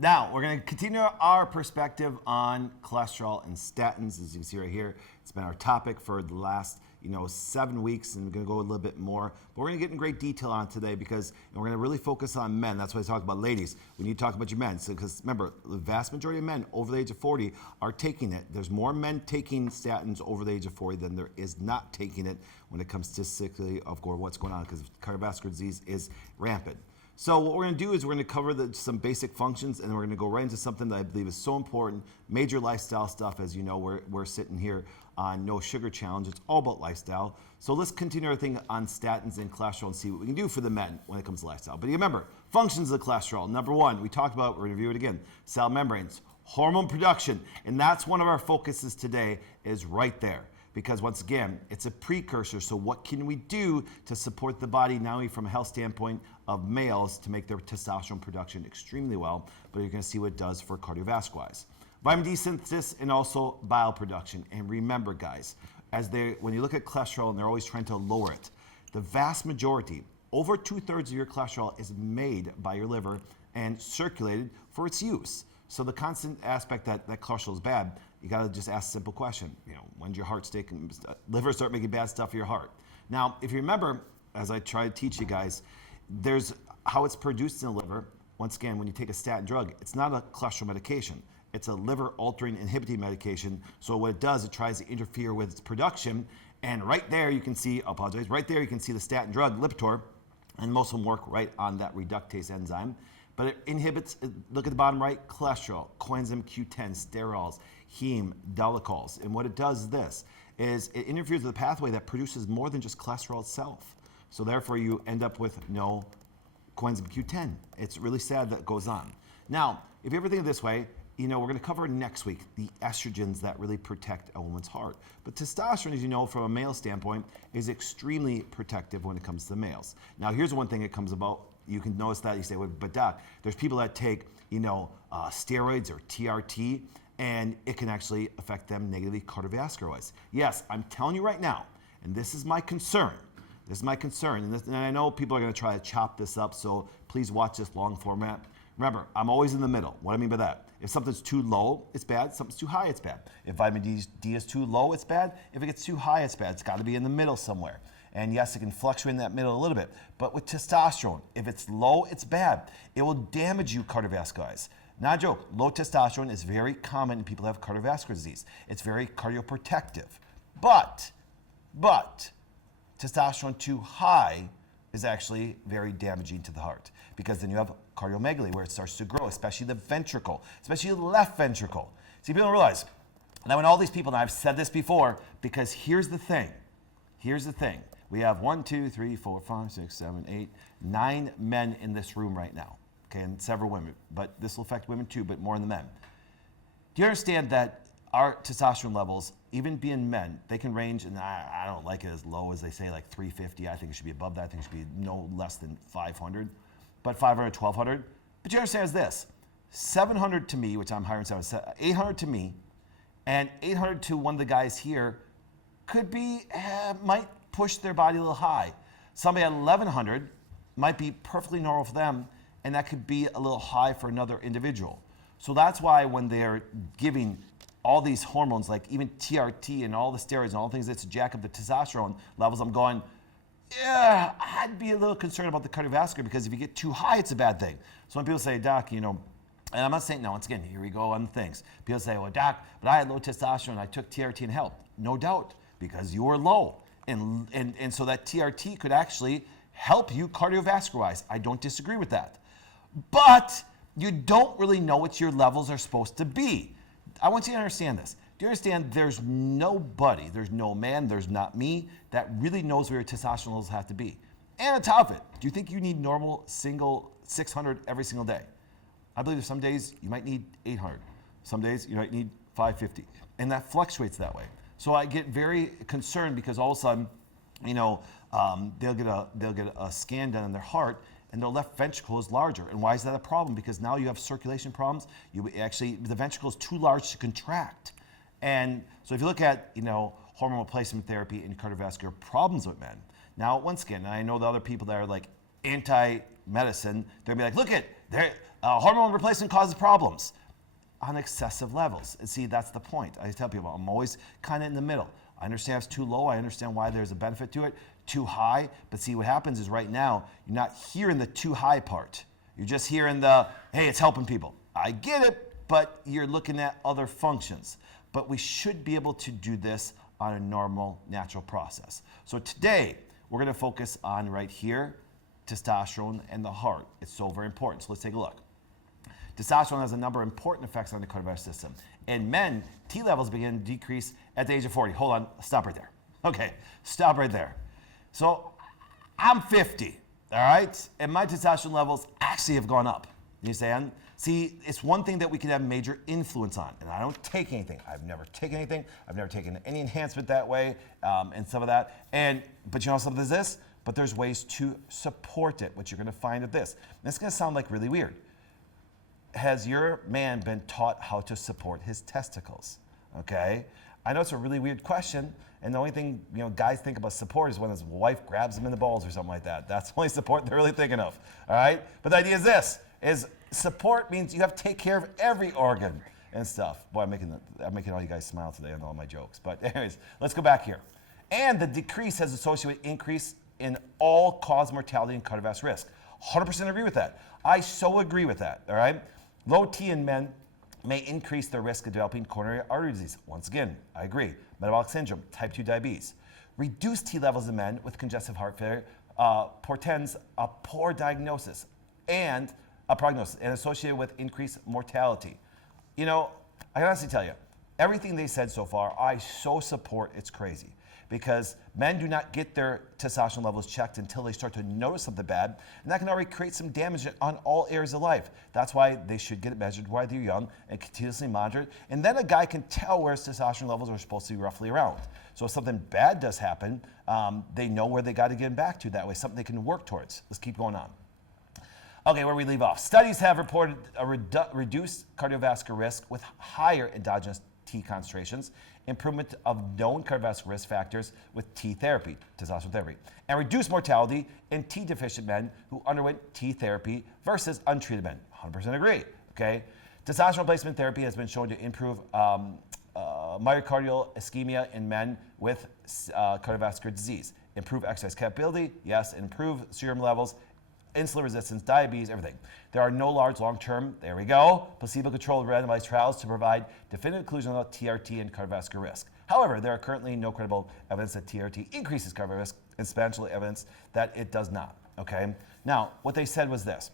Now, we're going to continue our perspective on cholesterol and statins. As you can see right here, it's been our topic for the last 7 weeks, and we're going to go a little bit more. But we're going to get in great detail on today because we're going to really focus on men. That's why I talk about ladies. We need to talk about your men. Because remember, the vast majority of men over the age of 40 are taking it. There's more men taking statins over the age of 40 than there is not taking it when it comes statistically of what's going on, because cardiovascular disease is rampant. So what we're going to do is we're going to cover some basic functions, and we're going to go right into something that I believe is so important, major lifestyle stuff. As you know, we're sitting here on No Sugar Challenge. It's all about lifestyle. So let's continue our thing on statins and cholesterol and see what we can do for the men when it comes to lifestyle. But remember, functions of cholesterol. Number one, we talked about, we're going to review it again, cell membranes, hormone production. And that's one of our focuses today is right there. Because once again, it's a precursor. So what can we do to support the body, not only from a health standpoint of males to make their testosterone production extremely well, but you're going to see what it does for cardiovascular. Vitamin D synthesis and also bile production. And remember, guys, when you look at cholesterol and they're always trying to lower it, the vast majority, over 2/3 of your cholesterol is made by your liver and circulated for its use. So the constant aspect that cholesterol is bad, you got to just ask a simple question. When's your liver start making bad stuff for your heart? Now, if you remember, as I try to teach you guys, there's how it's produced in the liver. Once again, when you take a statin drug, it's not a cholesterol medication. It's a liver-altering inhibiting medication. So what it does, it tries to interfere with its production. And right there, you can see, right there you can see the statin drug, Lipitor, and most of them work right on that reductase enzyme. But it inhibits, look at the bottom right, cholesterol, coenzyme Q10, sterols, heme, dolichols. And what it does is it interferes with the pathway that produces more than just cholesterol itself. So therefore you end up with no coenzyme Q10. It's really sad that goes on. Now, if you ever think of it this way, we're going to cover next week the estrogens that really protect a woman's heart. But testosterone, as you know, from a male standpoint, is extremely protective when it comes to males. Now, here's one thing that comes about. You can notice that you say, well, but doc, there's people that take, steroids or TRT, and it can actually affect them negatively cardiovascular-wise. Yes, I'm telling you right now, and this is my concern. And I know people are going to try to chop this up, so please watch this long format. Remember, I'm always in the middle. What do I mean by that? If something's too low, it's bad. If something's too high, it's bad. If vitamin D is too low, it's bad. If it gets too high, it's bad. It's got to be in the middle somewhere. And yes, it can fluctuate in that middle a little bit. But with testosterone, if it's low, it's bad. It will damage you cardiovascular. Not a joke. Low testosterone is very common in people who have cardiovascular disease. It's very cardioprotective. But testosterone too high is actually very damaging to the heart, because then you have cardiomegaly where it starts to grow, especially the ventricle, especially the left ventricle. See, people don't realize. Now, when all these people, and I've said this before, because here's the thing. We have 1, 2, 3, 4, 5, 6, 7, 8, 9 men in this room right now, okay, and several women. But this will affect women too, but more in the men. Do you understand that our testosterone levels, even being men, they can range, and I don't like it as low as they say, like 350. I think it should be above that. I think it should be no less than 500, but 500, 1200. But you understand is this, 700 to me, which I'm higher than 700, 800 to me, and 800 to one of the guys here could be, might push their body a little high. Somebody at 1100 might be perfectly normal for them, and that could be a little high for another individual. So that's why when they're giving all these hormones, like even TRT and all the steroids and all the things that's jack up the testosterone levels, I'm going, yeah, I'd be a little concerned about the cardiovascular, because if you get too high, it's a bad thing. So when people say, doc, and I'm not saying, no, once again, here we go on the things. People say, well, doc, but I had low testosterone, I took TRT and helped. No doubt, because you were low. And so that TRT could actually help you cardiovascular-wise. I don't disagree with that. But you don't really know what your levels are supposed to be. I want you to understand this. Do you understand there's nobody, there's no man, there's not me, that really knows where your testosterone levels have to be? And on top of it, do you think you need normal single 600 every single day? I believe some days you might need 800. Some days you might need 550. And that fluctuates that way. So I get very concerned, because all of a sudden, they'll get a scan done in their heart, and their left ventricle is larger. And why is that a problem? Because now you have circulation problems. The ventricle is too large to contract. And so if you look at, hormone replacement therapy and cardiovascular problems with men. Now, once again, I know the other people that are like anti-medicine, they're gonna be like, look at, Hormone replacement causes problems on excessive levels. And see, that's the point. I tell people, I'm always kind of in the middle. I understand it's too low. I understand why there's a benefit to it. Too high. But see, what happens is right now, you're not hearing the too high part. You're just hearing the, hey, it's helping people. I get it, but you're looking at other functions. But we should be able to do this on a normal, natural process. So today, we're going to focus on right here, testosterone and the heart. It's so very important. So let's take a look. Testosterone has a number of important effects on the cardiovascular system. In men, T levels begin to decrease at the age of 40. Hold on, stop right there. Okay, stop right there. So I'm 50, all right? And my testosterone levels actually have gone up. You understand? See, it's one thing that we can have major influence on. And I don't take anything. I've never taken anything. I've never taken any enhancement that way and some of that. But you know something is this? But there's ways to support it, which you're going to find at this. And it's going to sound like really weird. Has your man been taught how to support his testicles? Okay? I know it's a really weird question, and the only thing guys think about support is when his wife grabs him in the balls or something like that. That's the only support they're really thinking of. All right? But the idea is this: support means you have to take care of every organ and stuff. Boy, I'm making all you guys smile today on all my jokes. But anyways, let's go back here. And the decrease has associated with increase in all-cause mortality and cardiovascular risk. 100% agree with that. I so agree with that. All right? Low T in men may increase their risk of developing coronary artery disease. Once again, I agree. Metabolic syndrome, type 2 diabetes. Reduced T levels in men with congestive heart failure portends a poor diagnosis and a prognosis and associated with increased mortality. I can honestly tell you, everything they said so far, I so support. It's crazy. Because men do not get their testosterone levels checked until they start to notice something bad, and that can already create some damage on all areas of life. That's why they should get it measured while they're young and continuously monitored, and then a guy can tell where his testosterone levels are supposed to be roughly around. So if something bad does happen, they know where they got to get him back to that way, something they can work towards. Let's keep going on. Okay, where we leave off. Studies have reported a reduced cardiovascular risk with higher endogenous T concentrations, improvement of known cardiovascular risk factors with T therapy, testosterone therapy, and reduced mortality in T deficient men who underwent T therapy versus untreated men. 100% agree. Okay, testosterone replacement therapy has been shown to improve myocardial ischemia in men with cardiovascular disease, improve exercise capability, yes, improve serum levels, insulin resistance, diabetes, everything. There are no large long-term, there we go, placebo-controlled randomized trials to provide definitive conclusion about TRT and cardiovascular risk. However, there are currently no credible evidence that TRT increases cardiovascular risk and substantial evidence that it does not, okay? Now, what they said was this.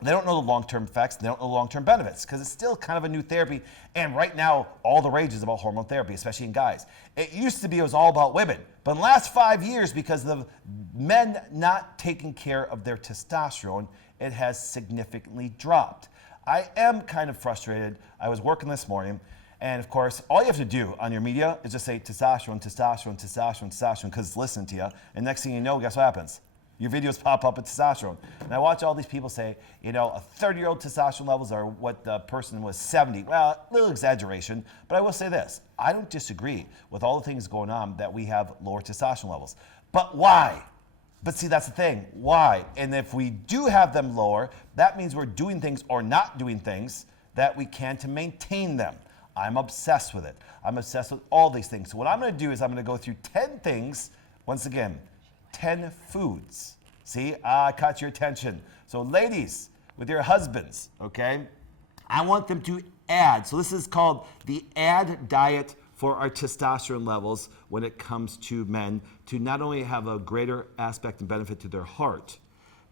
They don't know the long-term effects, they don't know the long-term benefits, because it's still kind of a new therapy, and right now, all the rage is about hormone therapy, especially in guys. It used to be it was all about women, but in the last 5 years, because of men not taking care of their testosterone, it has significantly dropped. I am kind of frustrated. I was working this morning, and of course, all you have to do on your media is just say testosterone, testosterone, testosterone, testosterone, because it's listening to you, and next thing you know, guess what happens? Your videos pop up with testosterone. And I watch all these people say, a 30-year-old testosterone levels are what the person was 70. Well, a little exaggeration, but I will say this. I don't disagree with all the things going on that we have lower testosterone levels. But why? But see, that's the thing. Why? And if we do have them lower, that means we're doing things or not doing things that we can to maintain them. I'm obsessed with it. I'm obsessed with all these things. So what I'm going to do is I'm going to go through 10 things, once again, 10 foods. See, I caught your attention. So ladies, with your husbands, okay, I want them to add. So this is called the add diet for our testosterone levels when it comes to men, to not only have a greater aspect and benefit to their heart,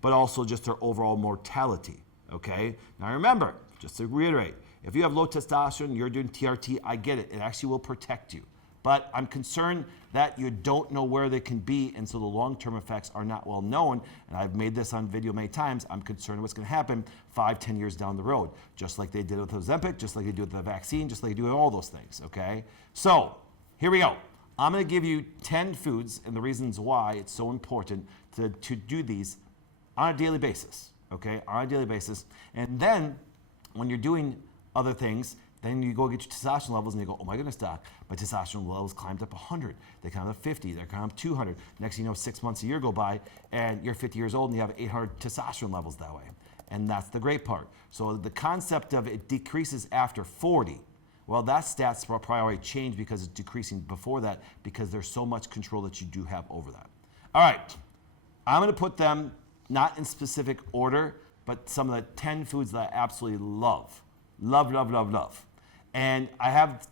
but also just their overall mortality, okay? Now remember, just to reiterate, if you have low testosterone, you're doing TRT, I get it. It actually will protect you. But I'm concerned that you don't know where they can be, and so the long-term effects are not well known. And I've made this on video many times. I'm concerned what's going to happen 5-10 years down the road, just like they did with Ozempic, just like they do with the vaccine, just like they do with all those things, okay? So here we go. I'm going to give you 10 foods and the reasons why it's so important to do these on a daily basis, okay? On a daily basis. And then when you're doing other things, then you go get your testosterone levels and you go, oh my goodness, doc, my testosterone levels climbed up 100. They climbed up 50. They climbed up 200. Next thing you know, 6 months, a year go by, and you're 50 years old and you have 800 testosterone levels that way. And that's the great part. So the concept of it decreases after 40, well, that stats will probably already change because it's decreasing before that because there's so much control that you do have over that. All right, I'm gonna put them not in specific order, but some of the 10 foods that I absolutely love. Love, love, love, love. And I have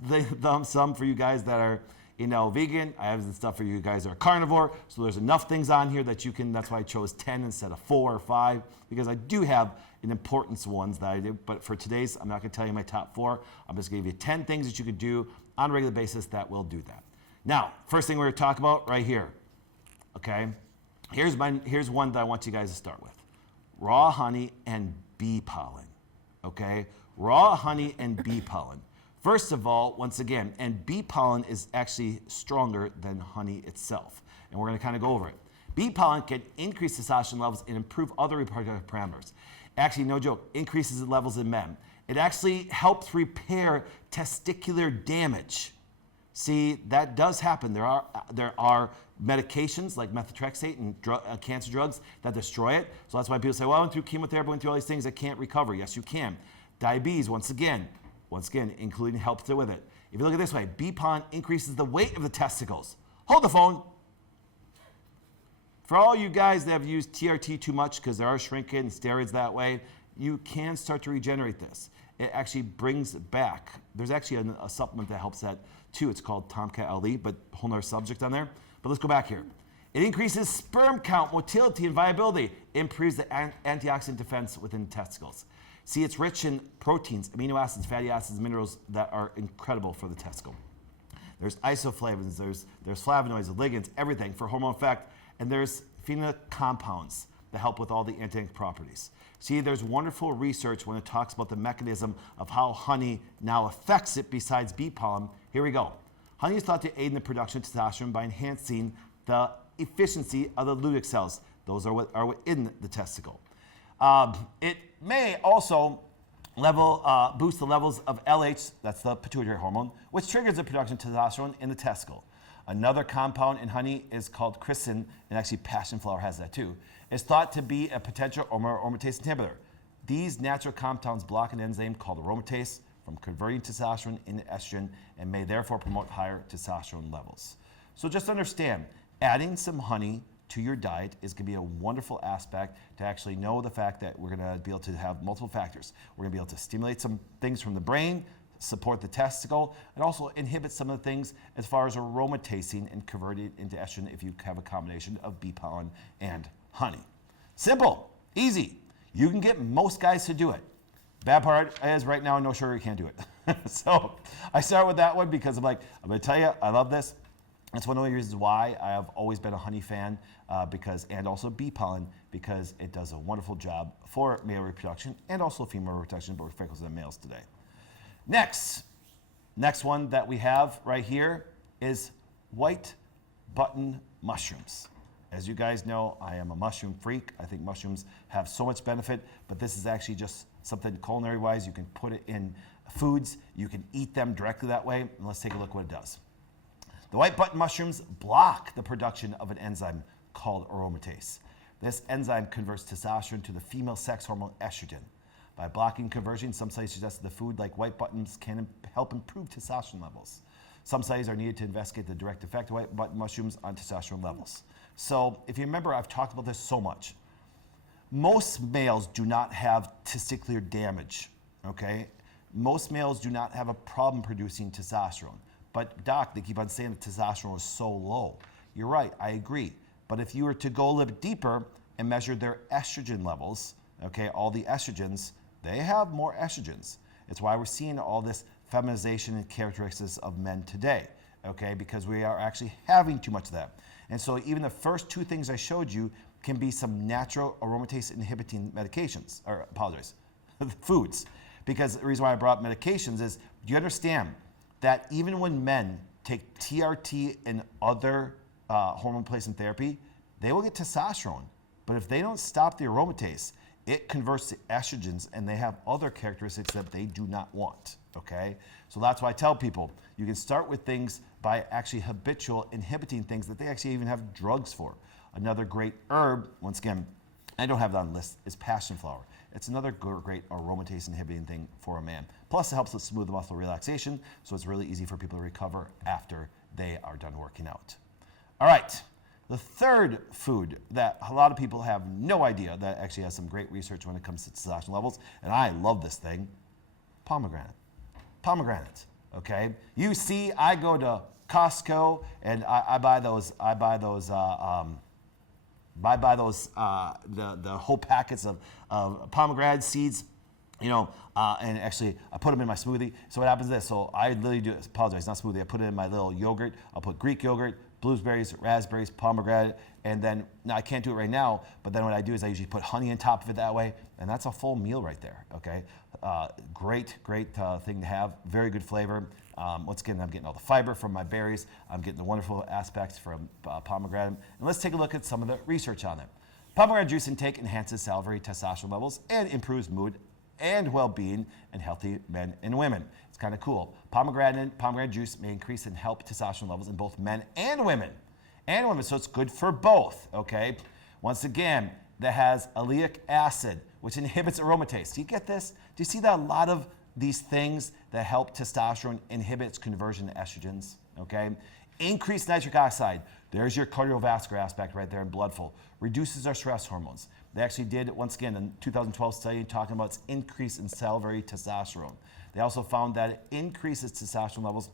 some for you guys that are, vegan. I have some stuff for you guys that are carnivore. So there's enough things on here that you can, that's why I chose 10 instead of 4 or 5, because I do have an importance ones that I do. But for today's, I'm not gonna tell you my top 4. I'm just gonna give you 10 things that you could do on a regular basis that will do that. Now, first thing we're gonna talk about right here, okay? Here's one that I want you guys to start with. Raw honey and bee pollen, okay? Raw honey and bee pollen. First of all, once again, and bee pollen is actually stronger than honey itself. And we're gonna kind of go over it. Bee pollen can increase testosterone levels and improve other reproductive parameters. Actually, no joke, increases the levels in men. It actually helps repair testicular damage. See, that does happen. There are medications like methotrexate and cancer drugs that destroy it. So that's why people say, well, I went through chemotherapy, went through all these things, I can't recover. Yes, you can. Diabetes, once again, including helps with it. If you look at it this way, bee pollen increases the weight of the testicles. Hold the phone. For all you guys that have used TRT too much because there are shrinking and steroids that way, you can start to regenerate this. It actually brings back, there's actually a supplement that helps that too. It's called Tomcat LD, but whole nother subject on there. But let's go back here. It increases sperm count, motility, and viability. It improves the antioxidant defense within the testicles. See, it's rich in proteins, amino acids, fatty acids, minerals that are incredible for the testicle. There's isoflavones, there's flavonoids, ligands, everything for hormone effect, and there's phenol compounds that help with all the anti-aging properties. See, there's wonderful research when it talks about the mechanism of how honey now affects it besides bee pollen. Here we go. Honey is thought to aid in the production of testosterone by enhancing the efficiency of the Leydig cells. Those are what are within the testicle. It may also boost the levels of LH, that's the pituitary hormone, which triggers the production of testosterone in the testicle. Another compound in honey is called chrysin, and actually passion flower has that too. It's thought to be a potential aromatase inhibitor. These natural compounds block an enzyme called aromatase from converting testosterone into estrogen and may therefore promote higher testosterone levels. So just understand, adding some honey to your diet is going to be a wonderful aspect to actually know the fact that we're going to be able to have multiple factors. We're going to be able to stimulate some things from the brain, support the testicle, and also inhibit some of the things as far as aromatasing and convert it into estrogen if you have a combination of bee pollen and honey. Simple, easy. You can get most guys to do it. Bad part is right now, no sugar, you can't do it. So I start with that one because I'm going to tell you, I love this. That's one of the reasons why I have always been a honey fan, and also bee pollen, because it does a wonderful job for male reproduction and also female reproduction, but we're focusing on males today. Next one that we have right here is white button mushrooms. As you guys know, I am a mushroom freak. I think mushrooms have so much benefit, but this is actually just something culinary-wise. You can put it in foods. You can eat them directly that way. And let's take a look what it does. The white button mushrooms block the production of an enzyme called aromatase. This enzyme converts testosterone to the female sex hormone estrogen. By blocking conversion, some studies suggest that the food like white buttons can help improve testosterone levels. Some studies are needed to investigate the direct effect of white button mushrooms on testosterone levels. So if you remember, I've talked about this so much. Most males do not have testicular damage, okay? Most males do not have a problem producing testosterone. But doc, they keep on saying that testosterone is so low. You're right, I agree. But if you were to go a little bit deeper and measure their estrogen levels, okay, all the estrogens, they have more estrogens. It's why we're seeing all this feminization and characteristics of men today, okay, because we are actually having too much of that. And so even the first two things I showed you can be some natural aromatase inhibiting medications, or apologize, foods. Because the reason why I brought up medications is, do you understand that even when men take TRT and other hormone replacement therapy, they will get testosterone. But if they don't stop the aromatase, it converts to estrogens and they have other characteristics that they do not want, okay? So that's why I tell people, you can start with things by actually habitual inhibiting things that they actually even have drugs for. Another great herb, once again, I don't have it on the list, is passion flower. It's another great aromatase inhibiting thing for a man. Plus, it helps with smooth muscle relaxation, so it's really easy for people to recover after they are done working out. All right, the third food that a lot of people have no idea that actually has some great research when it comes to testosterone levels, and I love this thing, pomegranate. Pomegranate, okay? You see, I go to Costco and I buy those the whole packets of pomegranate seeds, and actually I put them in my smoothie. So what happens is this, so I literally do, apologize, not smoothie, I put it in my little yogurt. I'll put Greek yogurt, blueberries, raspberries, pomegranate, and then, now I can't do it right now, but then what I do is I usually put honey on top of it that way, and that's a full meal right there, okay? Great thing to have, very good flavor. Once again, I'm getting all the fiber from my berries. I'm getting the wonderful aspects from pomegranate. And let's take a look at some of the research on it. Pomegranate juice intake enhances salivary testosterone levels and improves mood and well-being in healthy men and women. It's kind of cool. Pomegranate juice may increase and help testosterone levels in both men and women. So it's good for both, okay? Once again, that has oleic acid, which inhibits aromatase. Do you get this? Do you see that a lot of these things that help testosterone inhibit its conversion to estrogens, okay? Increased nitric oxide. There's your cardiovascular aspect right there in blood flow. Reduces our stress hormones. They actually did, once again, in 2012 study talking about its increase in salivary testosterone. They also found that it increases testosterone levels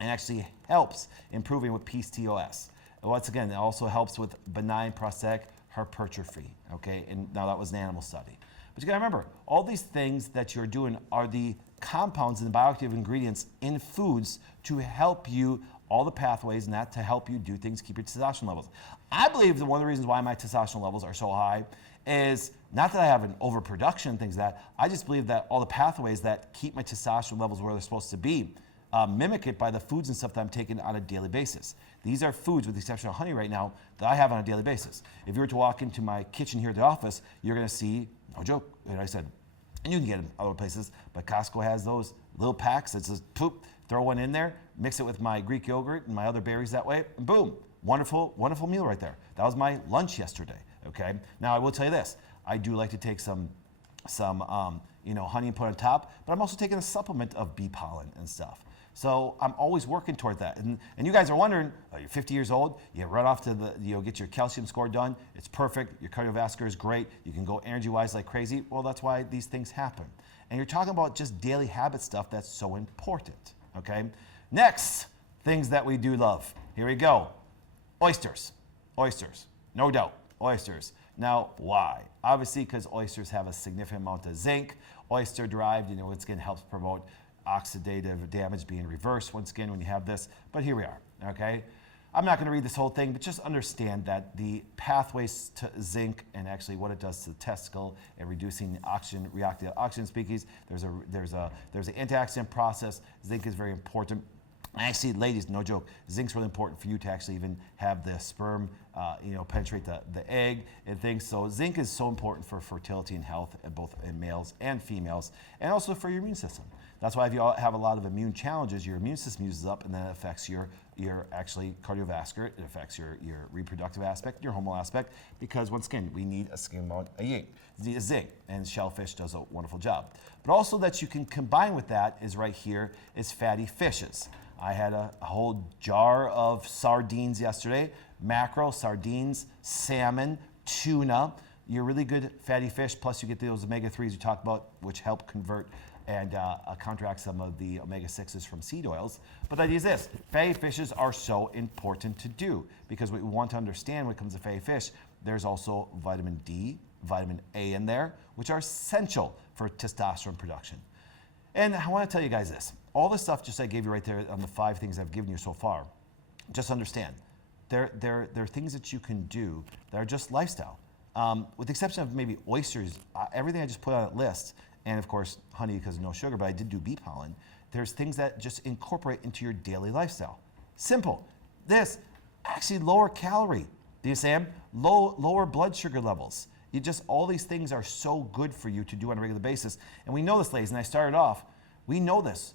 and actually helps improving with PCOS. Once again, it also helps with benign prostatic hypertrophy, okay? And now that was an animal study. But you gotta remember, all these things that you're doing are the compounds and the bioactive ingredients in foods to help you, all the pathways and that to help you do things, keep your testosterone levels. I believe that one of the reasons why my testosterone levels are so high is not that I have an overproduction and things like that, I just believe that all the pathways that keep my testosterone levels where they're supposed to be mimic it by the foods and stuff that I'm taking on a daily basis. These are foods, with the exception of honey right now, that I have on a daily basis. If you were to walk into my kitchen here at the office, you're gonna see, no joke, like I said, and you can get them other places, but Costco has those little packs that says, poop, throw one in there, mix it with my Greek yogurt and my other berries that way, and boom, wonderful meal right there. That was my lunch yesterday, okay? Now I will tell you this, I do like to take some honey and put on top, but I'm also taking a supplement of bee pollen and stuff. So I'm always working toward that. And you guys are wondering, oh, you're 50 years old, you run off to get your calcium score done, it's perfect, your cardiovascular is great, you can go energy-wise like crazy. Well, that's why these things happen. And you're talking about just daily habit stuff that's so important, okay? Next, things that we do love. Here we go. Oysters, no doubt, oysters. Now, why? Obviously, because oysters have a significant amount of zinc. Oyster-derived, once again, helps promote oxidative damage being reversed once again when you have this, but here we are, okay? I'm not gonna read this whole thing, but just understand that the pathways to zinc and actually what it does to the testicle and reducing oxygen, reactive oxygen species, there's an antioxidant process. Zinc is very important. Actually, ladies, no joke, zinc's really important for you to actually even have the sperm, penetrate the egg and things. So zinc is so important for fertility and health, both in males and females, and also for your immune system. That's why if you have a lot of immune challenges, your immune system uses up, and then it affects your actually cardiovascular, it affects your reproductive aspect, your hormonal aspect, because once again, we need a significant amount of zinc, and shellfish does a wonderful job. But also that you can combine with that is right here is fatty fishes. I had a whole jar of sardines yesterday, mackerel, sardines, salmon, tuna, your really good fatty fish, plus you get those omega-3s you talked about, which help convert and counteract some of the omega-6s from seed oils. But the idea is this, fatty fishes are so important to do because what we want to understand when it comes to fatty fish, there's also vitamin D, vitamin A in there, which are essential for testosterone production. And I want to tell you guys this, all the stuff just I gave you right there on the 5 things I've given you so far, just understand, there are things that you can do that are just lifestyle. With the exception of maybe oysters, everything I just put on that list, and of course honey because no sugar, but I did do bee pollen, there's things that just incorporate into your daily lifestyle. Simple. This, actually lower calorie. Do you see them? Lower blood sugar levels. All these things are so good for you to do on a regular basis. And we know this, ladies, and I started off, we know this.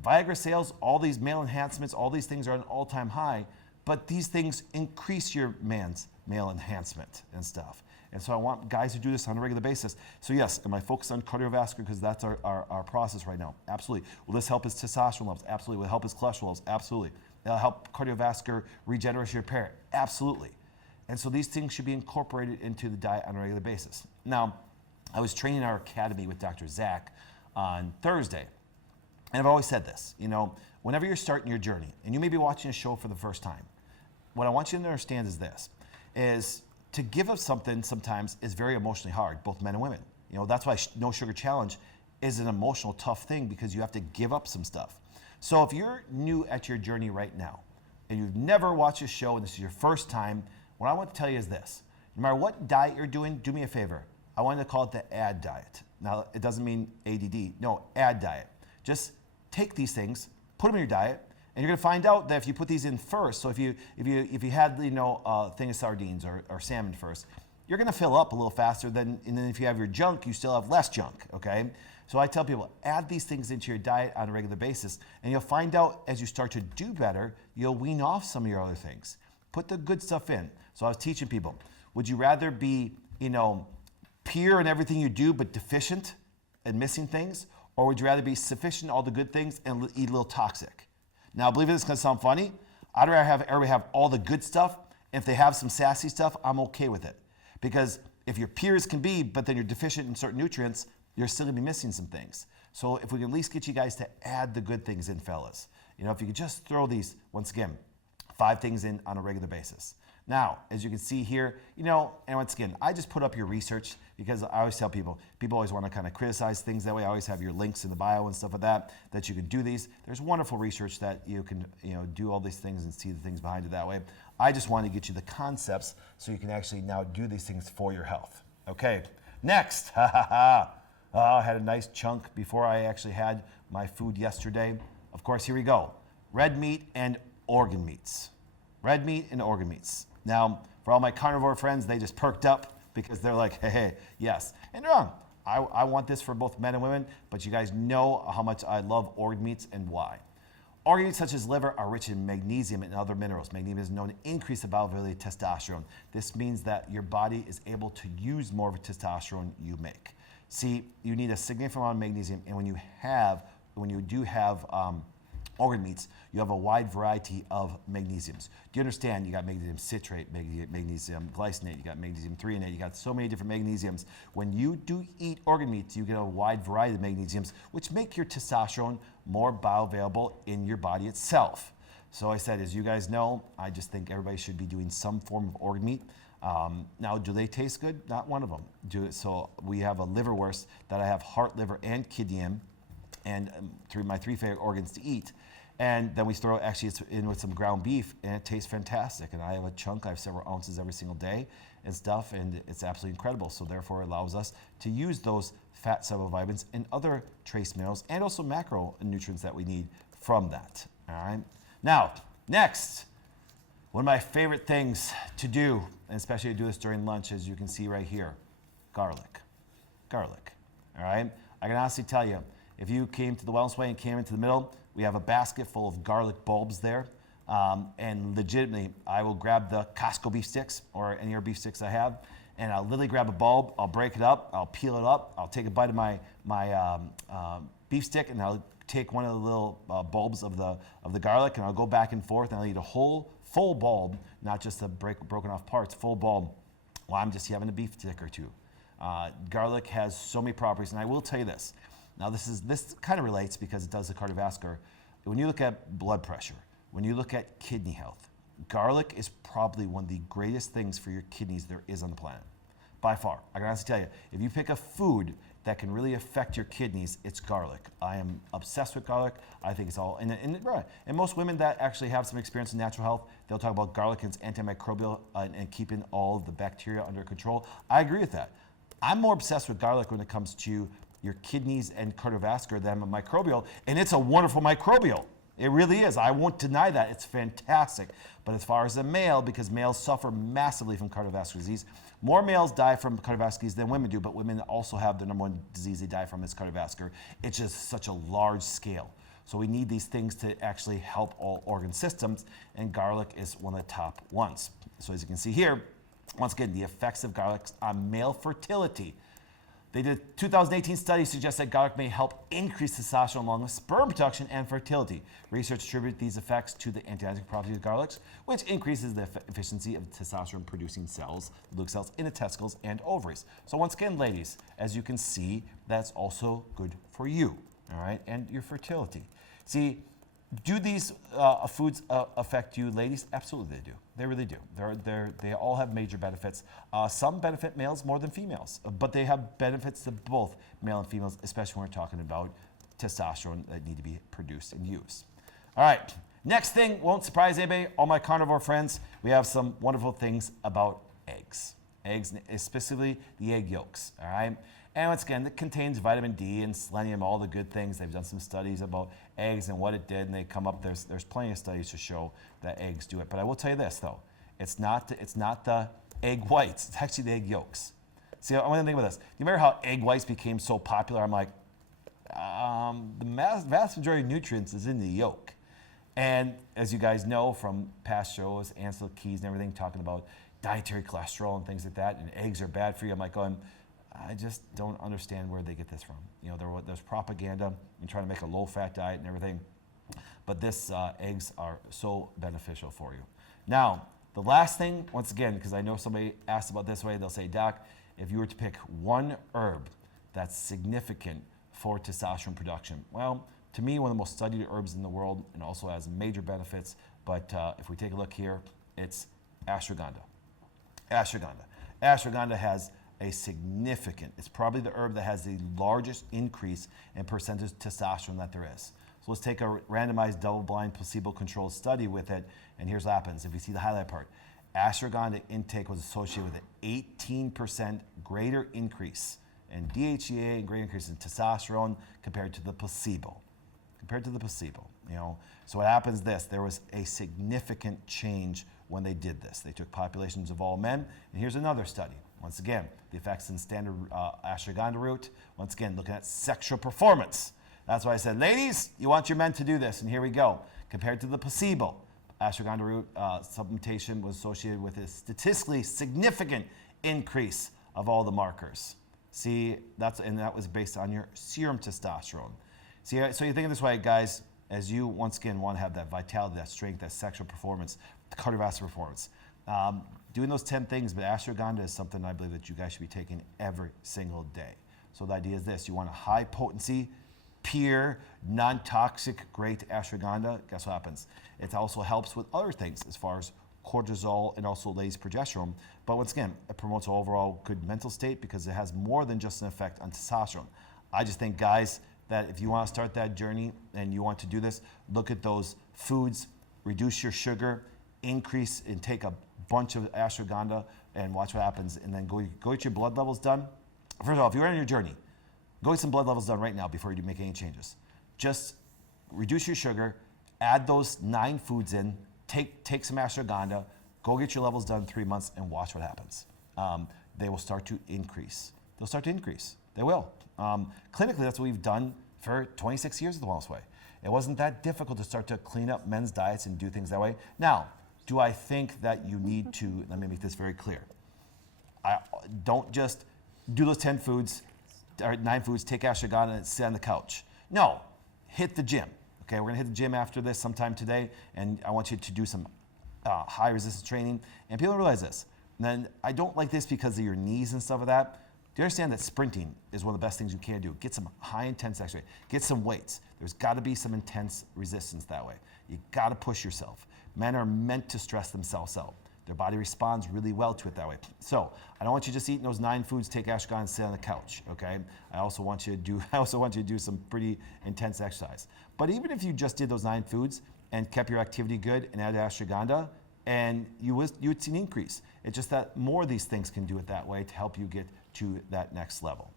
Viagra sales, all these male enhancements, all these things are at an all-time high, but these things increase your man's male enhancement and stuff. And so I want guys to do this on a regular basis. So yes, am I focused on cardiovascular because that's our process right now? Absolutely. Will this help his testosterone levels? Absolutely. Will it help his cholesterol levels? Absolutely. It'll help cardiovascular regeneration repair? Absolutely. And so these things should be incorporated into the diet on a regular basis. Now, I was training in our academy with Dr. Zach on Thursday. And I've always said this, whenever you're starting your journey, and you may be watching a show for the first time, what I want you to understand is this, is to give up something sometimes is very emotionally hard, both men and women. That's why No Sugar Challenge is an emotional, tough thing because you have to give up some stuff. So if you're new at your journey right now, and you've never watched a show and this is your first time, what I want to tell you is this. No matter what diet you're doing, do me a favor. I wanted to call it the ADD diet. Now, it doesn't mean ADD. No, ADD diet. Just take these things, put them in your diet, and you're going to find out that if you put these in first, so if you had a thing of sardines or salmon first, you're going to fill up a little faster and then if you have your junk, you still have less junk, okay? So I tell people, add these things into your diet on a regular basis, and you'll find out as you start to do better, you'll wean off some of your other things. Put the good stuff in. So I was teaching people, would you rather be, pure in everything you do but deficient and missing things, or would you rather be sufficient in all the good things and eat a little toxic? Now, believe it, it's going to sound funny. I'd rather have everybody have all the good stuff. If they have some sassy stuff, I'm okay with it. Because if you're pure as can be, but then you're deficient in certain nutrients, you're still going to be missing some things. So if we can at least get you guys to add the good things in, fellas. If you could just throw these, once again, 5 things in on a regular basis. Now, as you can see here, and once again, I just put up your research because I always tell people always want to kind of criticize things that way. I always have your links in the bio and stuff like that you can do these. There's wonderful research that you can, do all these things and see the things behind it that way. I just want to get you the concepts so you can actually now do these things for your health. Okay, next, I had a nice chunk before I actually had my food yesterday. Of course, here we go. Red meat and organ meats. Red meat and organ meats. Now, for all my carnivore friends, they just perked up because they're like, hey, yes. And they're wrong. I want this for both men and women, but you guys know how much I love organ meats and why. Organ meats such as liver are rich in magnesium and other minerals. Magnesium is known to increase the bioavailability of testosterone. This means that your body is able to use more of the testosterone you make. See, you need a significant amount of magnesium, and when you do have organ meats, you have a wide variety of magnesiums. Do you understand? You got magnesium citrate, magnesium glycinate, you got magnesium threonate, you got so many different magnesiums. When you do eat organ meats, you get a wide variety of magnesiums, which make your testosterone more bioavailable in your body itself. So I said, as you guys know, I just think everybody should be doing some form of organ meat. Now, do they taste good? Not one of them. So we have a liverwurst that I have heart, liver, and kidney in, and through my 3 favorite organs to eat. And then we throw it's in with some ground beef, and it tastes fantastic. And I have a chunk, I have several ounces every single day and stuff, and it's absolutely incredible. So therefore, it allows us to use those fat soluble vitamins and other trace minerals and also macronutrients that we need from that. All right. Now, next, one of my favorite things to do, and especially to do this during lunch, as you can see right here, garlic. Garlic. All right. I can honestly tell you, if you came to the Wellness Way and came into the middle, we have a basket full of garlic bulbs there. And legitimately, I will grab the Costco beef sticks or any other beef sticks I have, and I'll literally grab a bulb, I'll break it up, I'll peel it up, I'll take a bite of my beef stick, and I'll take one of the little bulbs of the garlic, and I'll go back and forth, and I'll eat a whole full bulb, not just the broken off parts, full bulb, while I'm just having a beef stick or two. Garlic has so many properties, and I will tell you this. Now, this kind of relates because it does the cardiovascular. When you look at blood pressure, when you look at kidney health, garlic is probably one of the greatest things for your kidneys there is on the planet. By far. I can honestly tell you, if you pick a food that can really affect your kidneys, it's garlic. I am obsessed with garlic. I think it's all, and most women that actually have some experience in natural health, they'll talk about garlic and its antimicrobial and keeping all of the bacteria under control. I agree with that. I'm more obsessed with garlic when it comes to your kidneys and cardiovascular than a microbial, and it's a wonderful microbial. It really is. I won't deny that. It's fantastic. But as far as a male, because males suffer massively from cardiovascular disease, more males die from cardiovascular disease than women do, but women also have the number one disease they die from is cardiovascular. It's just such a large scale. So we need these things to actually help all organ systems, and garlic is one of the top ones. So as you can see here, Once again, the effects of garlic on male fertility. They did a 2018 study suggests that garlic may help increase testosterone along with sperm production and fertility. Research attributed these effects to the anti-aging properties of garlics, which increases the efficiency of testosterone-producing cells, Lewis cells, in the testicles and ovaries. So once again, ladies, as you can see, that's also good for you, all right, and your fertility. See, do these foods affect you, ladies? Absolutely, they do. They really do. They all have major benefits. Some benefit males more than females, but they have benefits to both male and females, especially when we're talking about testosterone that need to be produced and used. All right, next thing, won't surprise anybody, all my carnivore friends, we have some wonderful things about eggs. Eggs, specifically the egg yolks, all right? And once again, it contains vitamin D and selenium, all the good things. They've done some studies about eggs and what it did, and they come up, there's plenty of studies to show that eggs do it. But I will tell you this, though. It's not the egg whites. It's actually the egg yolks. See, I want to think about this. You remember how egg whites became so popular? I'm like, the vast majority of nutrients is in the yolk. And as you guys know from past shows, Ansel Keys and everything, talking about dietary cholesterol and things like that, and eggs are bad for you, I'm like going, I just don't understand where they get this from. You know, there's propaganda and trying to make a low-fat diet and everything, but this eggs are so beneficial for you. Now, the last thing, once again, because I know somebody asked about this way, they'll say, Doc, if you were to pick one herb that's significant for testosterone production, well, to me, one of the most studied herbs in the world and also has major benefits, but if we take a look here, it's ashwagandha. Ashwagandha. Ashwagandha has a significant, it's probably the herb that has the largest increase in percentage testosterone that there is. So let's take a randomized double-blind placebo-controlled study with it, and here's what happens. If you see the highlight part, ashwagandha intake was associated with an 18% greater increase in DHEA and greater increase in testosterone compared to the placebo. You know, so what happens this, there was a significant change when they did this. They took populations of all men, and here's another study. Once again, the effects in standard ashwagandha root. Once again, looking at sexual performance. That's why I said, ladies, you want your men to do this, and here we go. Compared to the placebo, ashwagandha root supplementation was associated with a statistically significant increase of all the markers. See, that was based on your serum testosterone. See, so you think of this way, guys, as you once again want to have that vitality, that strength, that sexual performance, cardiovascular performance. Doing those 10 things, but ashwagandha is something I believe that you guys should be taking every single day. So the idea is this, you want a high potency, pure, non-toxic, great ashwagandha. Guess what happens? It also helps with other things as far as cortisol and also ladies progesterone. But once again, it promotes an overall good mental state because it has more than just an effect on testosterone. I just think, guys, that if you want to start that journey and you want to do this, look at those foods, reduce your sugar, increase and take a bunch of ashwagandha and watch what happens, and then go get your blood levels done. First of all, if you're on your journey, go get some blood levels done right now before you make any changes. Just reduce your sugar, add those 9 foods in, take some ashwagandha, go get your levels done in 3 months, and watch what happens. They will start to increase. They'll start to increase. They will. Clinically, that's what we've done for 26 years of the Wellness Way. It wasn't that difficult to start to clean up men's diets and do things that way. Now, do I think that you need to, let me make this very clear. Don't just do those 10 foods, or 9 foods, take ashwagandha and sit on the couch. No, hit the gym. Okay, we're gonna hit the gym after this sometime today, and I want you to do some high resistance training. And people don't realize this. And then I don't like this because of your knees and stuff like that. Do you understand that sprinting is one of the best things you can do? Get some high intense exercise, get some weights. There's gotta be some intense resistance that way. You gotta push yourself. Men are meant to stress themselves out. Their body responds really well to it that way. So I don't want you just eating those 9 foods, take ashwagandha and sit on the couch, okay? I also want you to do some pretty intense exercise. But even if you just did those 9 foods and kept your activity good and added ashwagandha, and you would see an increase. It's just that more of these things can do it that way to help you get to that next level.